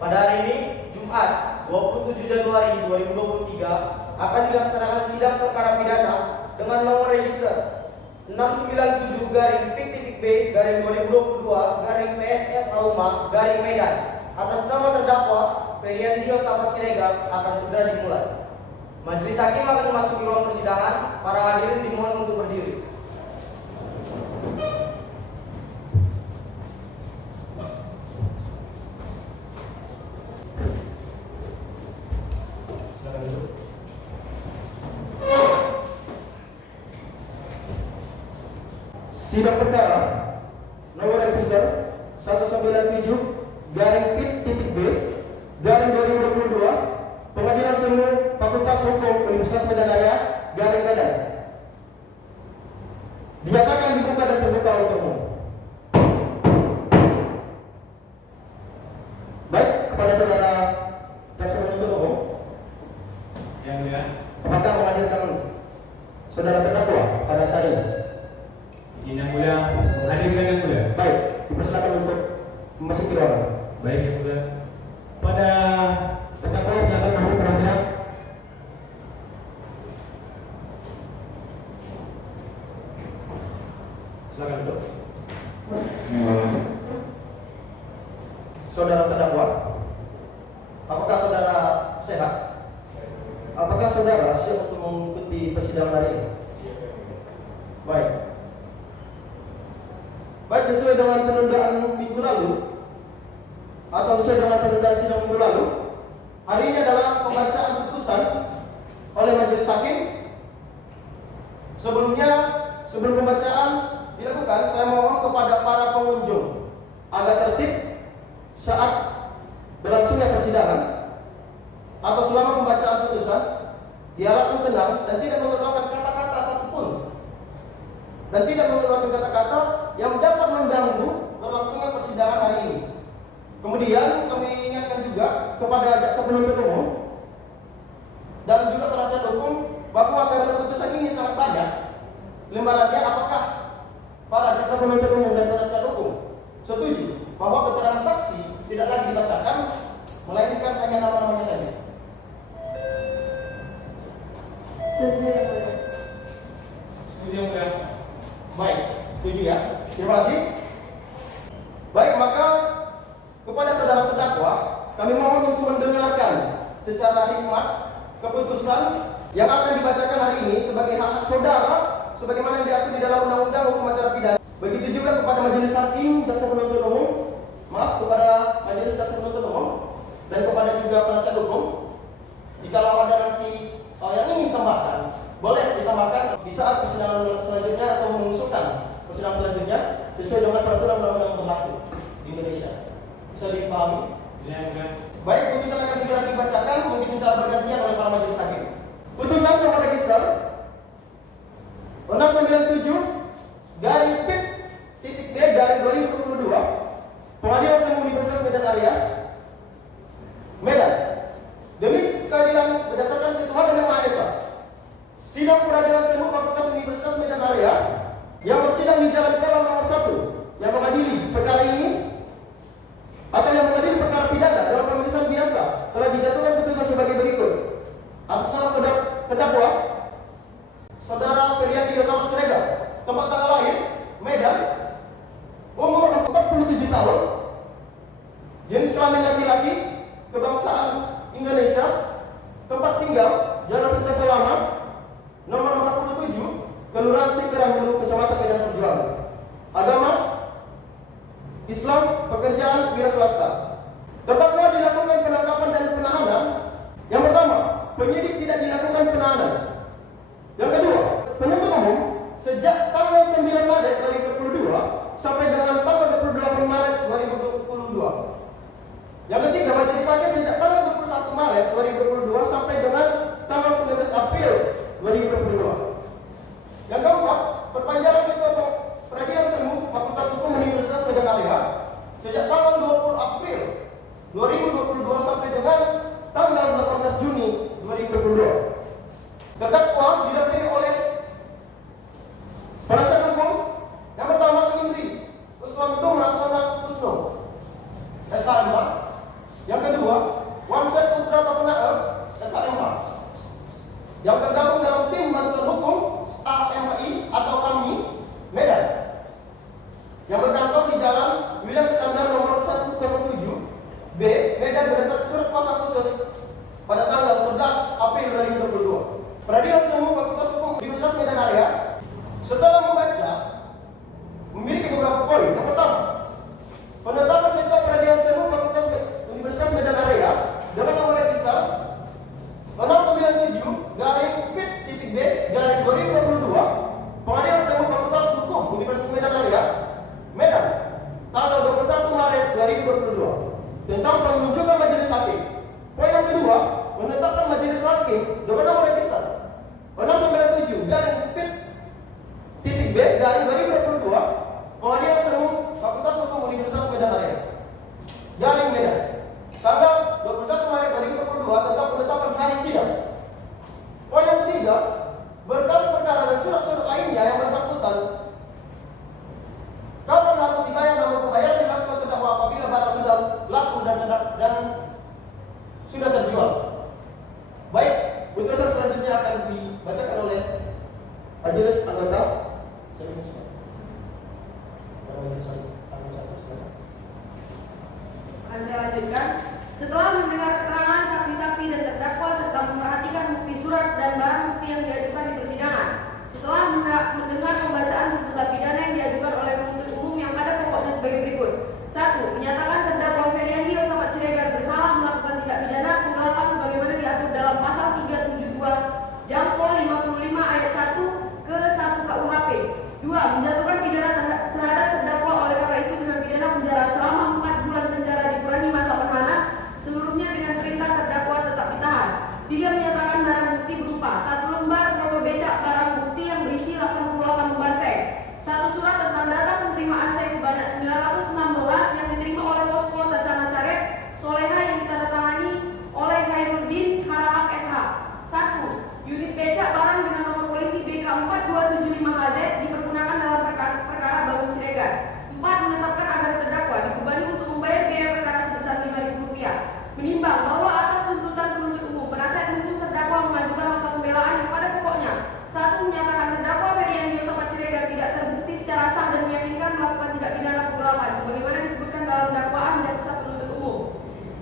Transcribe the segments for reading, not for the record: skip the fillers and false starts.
Pada hari ini, Jumat 27 Januari 2023, akan dilaksanakan sidang perkara pidana dengan nomor register 697-P-B-2022-PSF Auma Medan atas nama terdakwa Feriandio Sahabat Siregar akan segera dimulai. Majelis hakim akan memasuki ruang persidangan. Para hadirin dimohon untuk berdiri. Sidang perkara nomor register 197-P-B-2022 Pengadilan Semu Fakultas Hukum Universitas Medan Raya Medan dinyatakan dibuka dan terbuka untuk umum. Baik, kepada saudara jaksa penuntut umum, yang mulia, apakah menghadirkan saudara terdakwa pada saat ini? izin yang mulia menghadirkan yang mulia. Baik, dipersilakan untuk memasuki ruangan. Baik yang mulia. Pada Terdakwa silakan masuk ke ruang sidang. Silakan duduk. Saudara terdakwa, apakah saudara sehat? Apakah saudara siap untuk mengikuti persidangan hari ini? Baik. Baik, sesuai dengan penundaan minggu lalu atau sesuai dengan penundaan sidang minggu lalu, hari ini adalah pembacaan putusan oleh majelis hakim. Sebelum pembacaan dilakukan, saya mohon kepada para pengunjung agar tertib saat berlangsungnya persidangan atau selama pembacaan putusan, diharapkan tenang dan tidak mengeluarkan kata-kata satupun dan tidak mengeluarkan kata-kata yang dapat mengganggu berlangsungnya persidangan hari ini. Kemudian kami ingatkan juga kepada jaksa penuntut umum dan juga penasihat hukum bahwa karena putusan ini sangat banyak lembarannya, apakah para jaksa penuntut umum dan penasihat hukum setuju bahwa keterangan saksi tidak lagi dibacakan, melainkan hanya nama-namanya saja? setuju yang mulia. Baik, setuju ya. Terima kasih. Baik, maka kepada saudara terdakwa, kami mohon untuk mendengarkan secara hikmat keputusan yang akan dibacakan hari ini sebagai hak saudara sebagaimana yang diatur di dalam Undang-Undang Hukum Acara Pidana. Begitu juga kepada majelis hakim, jaksa penuntut umum, kepada majelis jaksa penuntut umum dan kepada juga penasihat hukum. Jikalau ada nanti yang ingin tambahkan, boleh ditambahkan di saat persidangan selanjutnya atau mengusulkan persidangan selanjutnya sesuai dengan peraturan undang-undang berlaku di Indonesia. Bisa dipahami? Izin yang mulia. Baik, putusan akan segera dibacakan mungkin secara bergantian oleh para majelis hakim. Putusan nomor register 697-P-B-2022 Pengadilan Semu Universitas Medan Raya Medan. Demi keadilan berdasarkan ketuhanan yang Maha Esa, sidang peradilan Semu Fakultas Universitas Medan Raya yang bersidang di Jalan Kolam nomor 1 yang mengadili perkara ini atau yang mengadili perkara pidana dalam pemeriksaan biasa telah dijatuhkan putusan sebagai berikut. Atas nama saudara terdakwa, saudara Feriandio Sahabat Siregar, tempat tanggal lahir Medan, umur 47 tahun, jenis kelamin laki-laki, kebangsaan Indonesia, tempat tinggal Jalan Suta Selama, nomor 47, Kelurahan Singkirang Hulu, Kecamatan Medan Perjuangan. Agama Islam, pekerjaan wira swasta. Terdakwa dilakukan penangkapan dan penahanan. Yang pertama, penyidik tidak dilakukan penahanan. Yang kedua, penuntut umum sejak tanggal 9 Maret 2022 sampai dengan tanggal 28 Maret 2022. Yang ketiga, majelis hakim sejak tanggal 21 Maret 2022 sampai dengan tanggal 19 April 2022. Yang keempat, perpanjangan ketua peradilan Semu Fakultas Hukum Universitas Medan Raya sejak tanggal 20 April 2022 sampai dengan tanggal 18 Juni 2022. Terdakwa didampingi oleh penasihat hukum yang pertama Indri Kuswanto Rasana Kusno SH. Yang kedua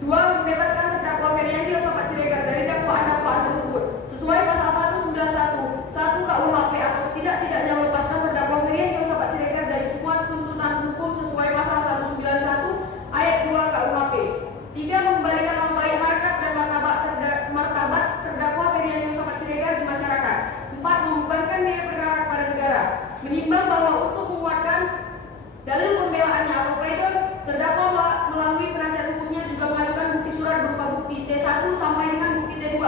Dua, membebaskan terdakwa Feryandi Yosafat Siregar dari dakwaan-dakwaan tersebut sesuai pasal 191 KUHP atau setidak-tidaknya melepaskan terdakwa Feryandi Yosafat Siregar dari semua tuntutan hukum sesuai pasal 191 ayat 2 KUHP. Tiga, mengembalikan nama baik, harkat dan martabat terdakwa Feryandi Yosafat Siregar di masyarakat. Empat, membebankan biaya perkara kepada negara. Menimbang bahwa untuk menguatkan dalil pembelaannya atau pledoi, terdakwa melalui penasihat hukumnya juga mengajukan bukti surat berupa bukti T1 sampai dengan bukti T2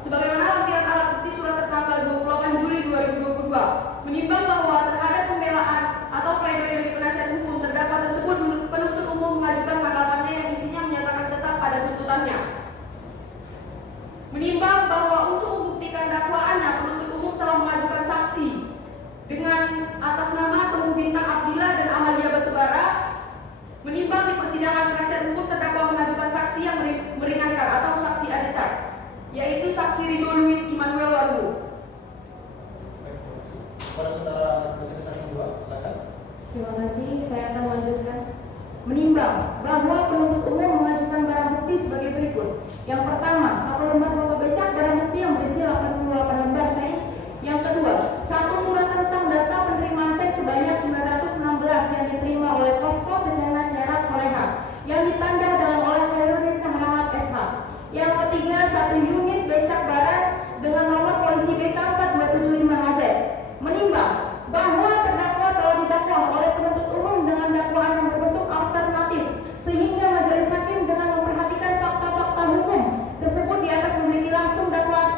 sebagaimana lampiran alat bukti surat tertanggal 28 Juli 2022. Menimbang bahwa terhadap pembelaan atau pledoi dari penasihat hukum terdakwa tersebut, penuntut umum mengajukan tanggapannya yang isinya menyatakan tetap pada tuntutannya. Menimbang bahwa untuk membuktikan dakwaannya, penuntut umum telah mengajukan saksi dengan atas nama Tengku Bintang Abdillah dan Amalia Batubara. Menimbang di persidangan penasihat hukum terdakwa mengajukan saksi yang meringankan atau saksi adecat, yaitu saksi Rido Luis Immanuel Warbu. Pada saudara majelis hakim 2, silakan. Terima kasih, saya akan melanjutkan. Menimbang bahwa penuntut umum mengajukan barang bukti sebagai berikut. Yang pertama, 1 lembar foto becak barang bukti yang berisi 88 lembar sen. Yang kedua, 1 surat tentang data penerimaan seks sebanyak 916 yang diterima oleh Posko Kejana Cerat Soleha yang ditanda dalam oleh Khairudin Rahmat SH. Yang ketiga, 1 unit becak barang dengan nomor polisi BK 4275HZ. Menimbang bahwa terdakwa telah didakwa oleh penuntut umum dengan dakwaan yang berbentuk alternatif sehingga majelis hakim dengan memperhatikan fakta-fakta hukum tersebut di atas memiliki langsung dakwaan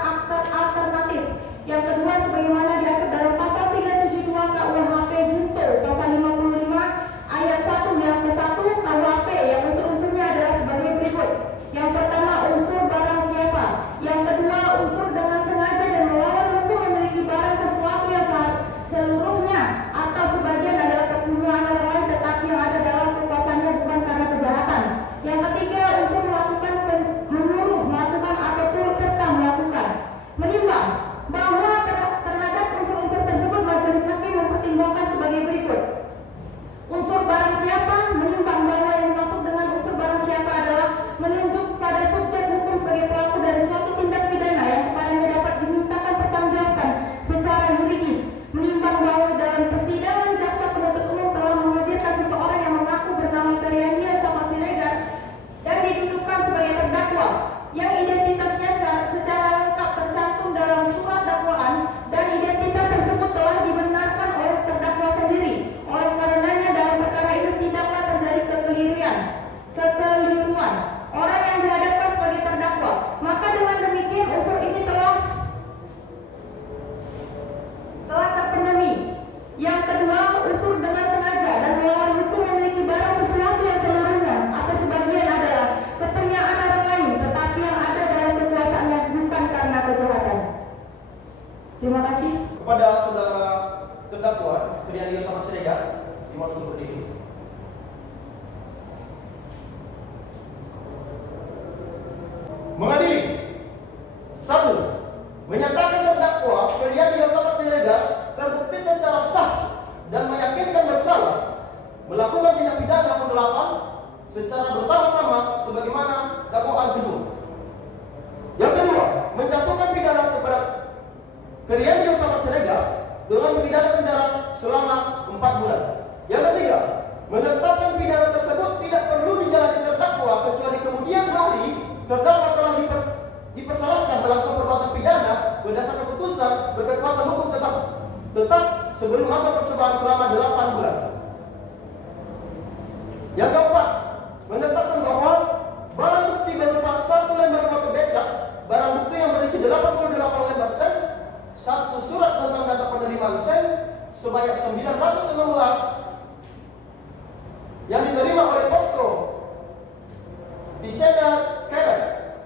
alternatif. Yang kedua, sebagaimana diatur dalam pasal 372 KUHP Junto pasal 55 ayat 1 yang ke-1 KUHP yang unsur-unsurnya adalah sebagai berikut. Yang pertama, unsur barang siapa. Yang kedua, unsur dengan sengaja dan melawan hukum memiliki barang sesuatu yang seluruhnya atau sebagian adalah kepunyaan orang lain tetapi yang ada dalam kekuasaannya bukan karena kejahatan. Yang ketiga, unsur melakukan menyuruh melakukan atau turut serta melakukan. Menimbang bahwa terhadap unsur-unsur tersebut majelis hakim mempertimbangkan sebagai berikut. Unsur barang siapa, menimbang bahwa yang dimaksud dengan unsur barang siapa adalah menunjuk pada subjek hukum sebagai pelaku dari suatu tindak pidana yang kepadanya dapat dimintakan pertanggungjawaban secara yuridis. Menimbang bahwa dalam persidangan jaksa penuntut umum telah menghadirkan seseorang yang mengaku bernama Feryandi Yosafat Siregar dan didudukkan sebagai terdakwa yang identitasnya secara lengkap tercantum dalam surat dakwaan dan identitas tersebut telah dibenarkan oleh terdakwa sendiri. Oleh karenanya dalam perkara ini tidaklah terjadi kekeliruan orang yang dihadapkan sebagai terdakwa. Maka dengan demikian unsur ini telah terpenuhi. Yang kedua, unsur dengan sengaja dan melawan hukum memiliki barang sesuatu yang seluruhnya atau sebagian adalah kepunyaan orang lain tetapi yang ada dalam kekuasaannya bukan karena kejahatan. Terima kasih. Kepada saudara terdakwa Feryandi Yosafat Siregar, dimohon untuk berdiri. Mengadili. 1. Menyatakan terdakwa Feryandi Yosafat Siregar terbukti secara sah dan meyakinkan bersalah melakukan tindak pidana penggelapan secara bersama-sama sebagaimana dakwaan kedua. Yang kedua, menjatuhkan pidana kepada Feryandi Yosafat Siregar dengan pidana penjara selama 4 bulan. Yang ketiga, menetapkan pidana tersebut tidak perlu dijalani terdakwa kecuali kemudian hari terdakwa telah dipersalahkan melakukan perbuatan pidana berdasarkan keputusan berkekuatan hukum tetap sebelum masa percobaan selama 8 bulan. Yang keempat, menetapkan bahwa barang bukti berupa 1 lembar foto becak, barang bukti yang berisi 88 lembar sen, 1 surat tentang data penerimaan sen sebanyak 916 yang diterima oleh Posko Kejana Cerat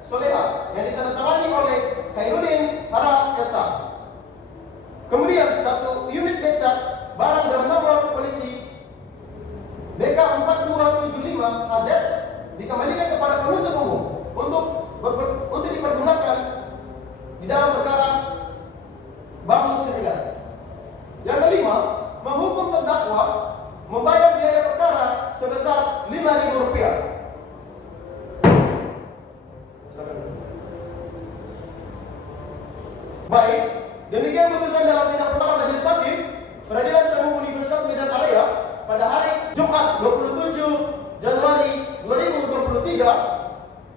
Soleha yang ditandatangani oleh Khairudin Rahmat SH. Kemudian 1 unit becak barang dengan nomor polisi BK 4275HZ dikembalikan kepada penuntut umum untuk dipergunakan di dalam perkara Bambang Siregar. Yang kelima, menghukum terdakwa membayar biaya perkara sebesar Rp5.000.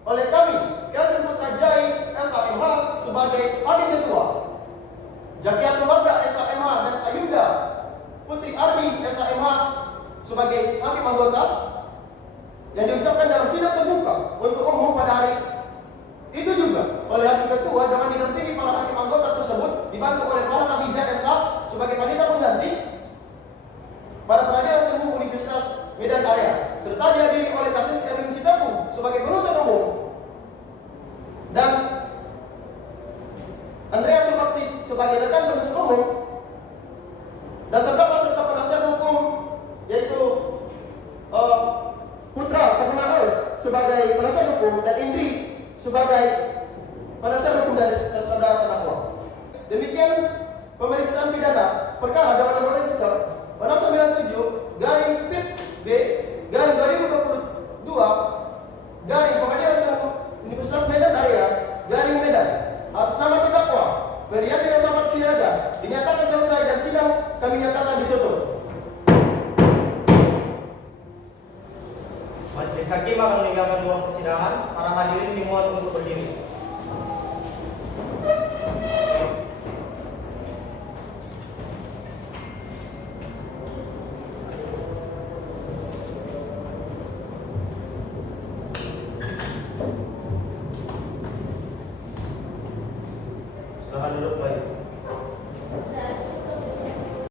oleh kami Kevin Putrajai SHMH sebagai hakim ketua, Jakiatul Wardah SHMH dan Ayunda Putri Ardi SHMH sebagai hakim anggota yang diucapkan dalam sidang terbuka untuk umum pada hari itu juga oleh hakim ketua dengan didampingi para hakim anggota tersebut dibantu oleh para Abijat SH sebagai panitia pengganti pada peradilan semu Universitas Medan Area, serta dihadiri oleh Kasih Erwin Sitapu sebagai penuntut umum dan Andreas Subakti sebagai rekan penuntut umum, dan terdakwa serta penasihat hukum yaitu Putra Ternaus sebagai penasihat hukum dan Indri sebagai penasihat hukum dari saudara terdakwa. Demikian pemeriksaan pidana perkara dengan nomor register 697/PIT-B/2022 Pengadilan Semu Universitas Medan Area Medan atas nama terdakwa Feriandi Yosafat Siregar dinyatakan selesai dan sidang kami nyatakan ditutup. Majelis Hakim akan meninggalkan ruang persidangan. Para hadirin dimohon untuk berdiri.